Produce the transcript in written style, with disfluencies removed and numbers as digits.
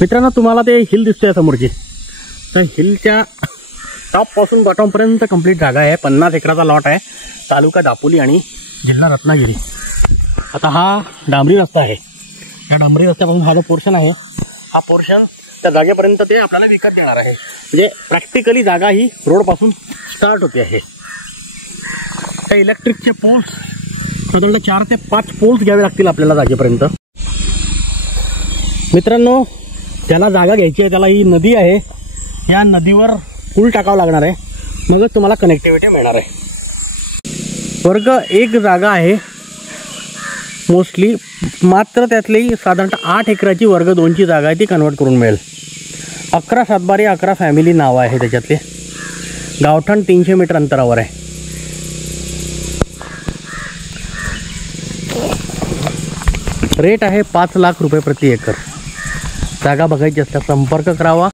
मित्रांनो, तुम्हाला ते हिल दिसतोय समोरची, तर हिलच्या टॉपपासून बॉटमपर्यंत कंप्लीट जागा आहे. 50 एकराचा लॉट आहे. तालुका दापोली आणि जिल्हा रत्नागिरी. आता हा डांबरी रस्ता आहे. या डांबरी रस्त्यापासून हा जो पोर्शन आहे, हा पोर्शन त्या जागेपर्यंत ते आपल्याला विकत देणार आहे. म्हणजे प्रॅक्टिकली जागा ही रोडपासून स्टार्ट होते आहे. त्या इलेक्ट्रिकचे पोल्स साधारणतः 4 ते 5 पोल्स घ्यावे लागतील आपल्याला जागेपर्यंत. मित्रांनो, ज्याला जागा घ्यायची आहे त्याला ही नदी आहे, या नदीवर पूल टाकावं लागणार आहे, मगच तुम्हाला कनेक्टिव्हिटी मिळणार आहे. वर्ग 1 जागा आहे मोस्टली, मात्र त्यातली साधारणतः 8 एकराची वर्ग 2ची जागा आहे, ती कन्वर्ट करून मिळेल. 11 सातबारी 11 फॅमिली नावं आहे त्याच्यातले. गावठाण 300 मीटर अंतरावर आहे. रेट आहे 5 लाख रुपये प्रति एकर. जागा बघायची असल्यास संपर्क करावा.